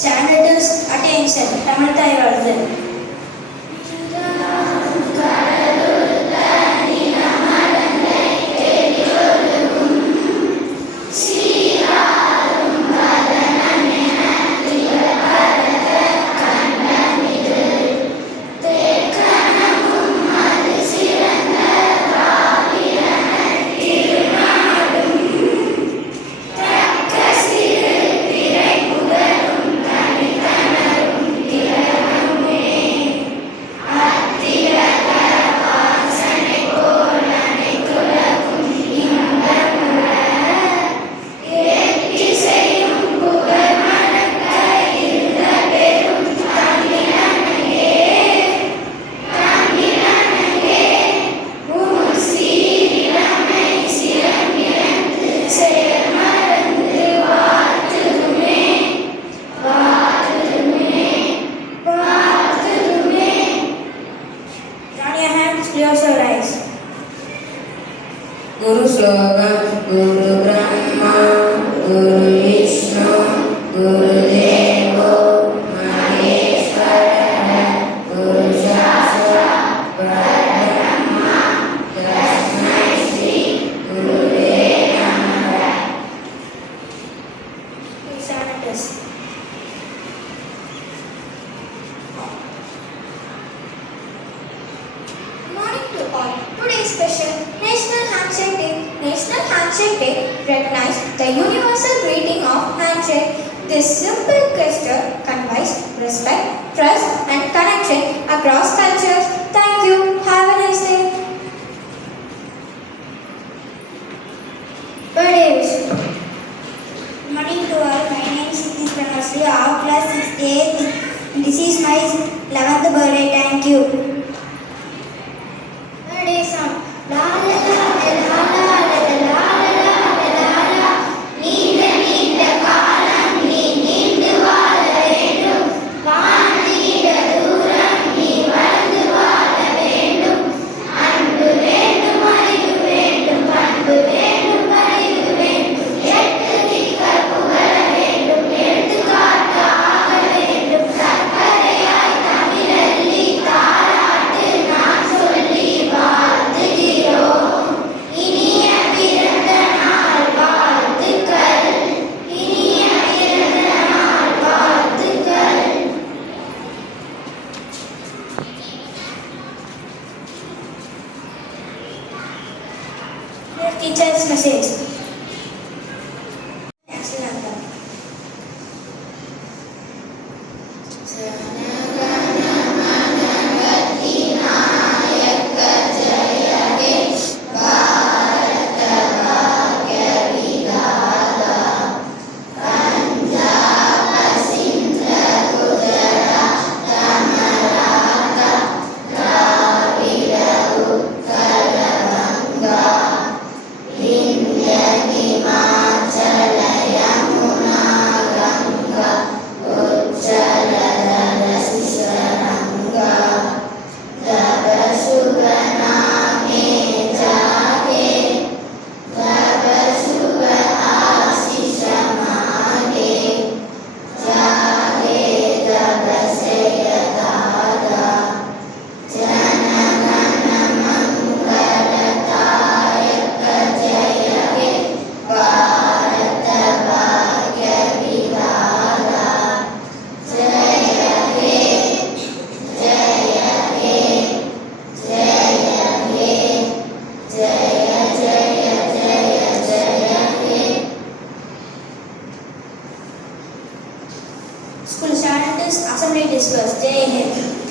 Standards attention தமிழ்தாய் வாழ்த்து Close your eyes. Guru slogan Guru Brahma Guru Vishnu Guru Devo Maheshwara Guru Shastra Brahma Tasmai Shri Gurave Namaha. Senators. Today's special National Handshake Day. National Handshake Day recognizes the universal greeting of handshake. This simple gesture conveys respect, trust, and connection across cultures. Thank you. Have a nice day. Birthday wish. Good morning to all. My name is Sitish Pranasri. Our class is 8th. This is my 11th birthday. Thank you. Birthday song. La la la la la la la la la la. நீண்ட நீண்ட காலம் நீ நீண்டு வாழ வேண்டும். வானிட தூரம் நீ வளர்ந்து வாழ வேண்டும். அன்பு வேண்டும் அறிவு வேண்டும் பண்பு வேண்டும் அறிவு வேண்டும். எட்டு திக்கர் புகழ வேண்டும் எடுத்துக்காட்டு ஆக வேண்டும். சர்க்கரையாய் தமிழல்லி தாராட்டு நான் சொல்லி வாழ்த்துகிறோம். இனிய பிறந்த நாள் வாழ்த்துக்கள். இனிய பிறந்த நாள் வாழ்த்துக்கள். Your teacher's message. National anthem. School Senators Assembly dispersed. Jai Hind.